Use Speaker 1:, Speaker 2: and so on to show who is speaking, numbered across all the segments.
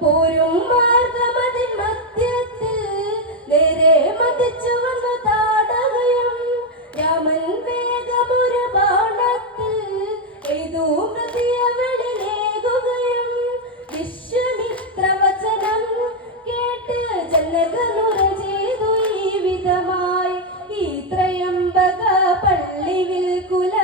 Speaker 1: പോരും മധ്യത്തിൽ രാമൻ കേട്ട് ഈ ത്രയംബക പള്ളി വിൽക്കുല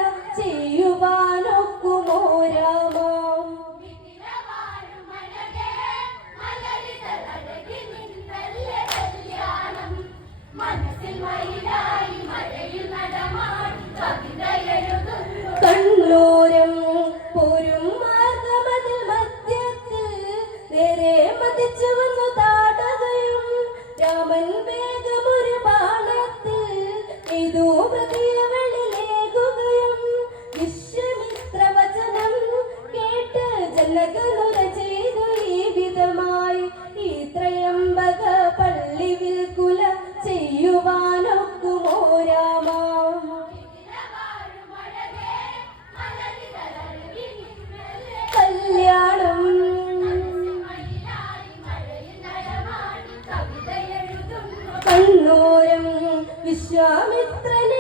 Speaker 1: കണ്ണൂരം പോരും മാർഗമതിൽ മധ്യത്തിൽ നേരെ മതിച്ചു വന്നു താടകയും. രാമൻ വേഗമൊരു ബാണത്തിൽ ഏതോ പ്രതിയവളിലേകുകയും വിശ്വമിത്ര വചനം കേട്ട് ജനകനുര ചെയ്തു ഈ വിധമായി. ഈ ത്രയംബക പള്ളിവിൽ കുല ചെയ്യുവാനൊക്കുമോ രാമ? കണ്ണോരം വിശ്വാമിത്രനെ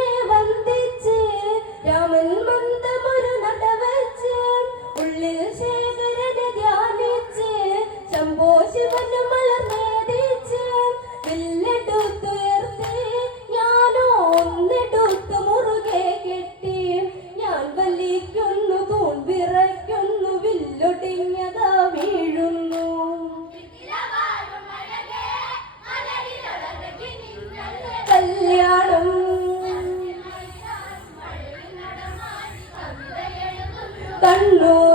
Speaker 1: தள்ளோ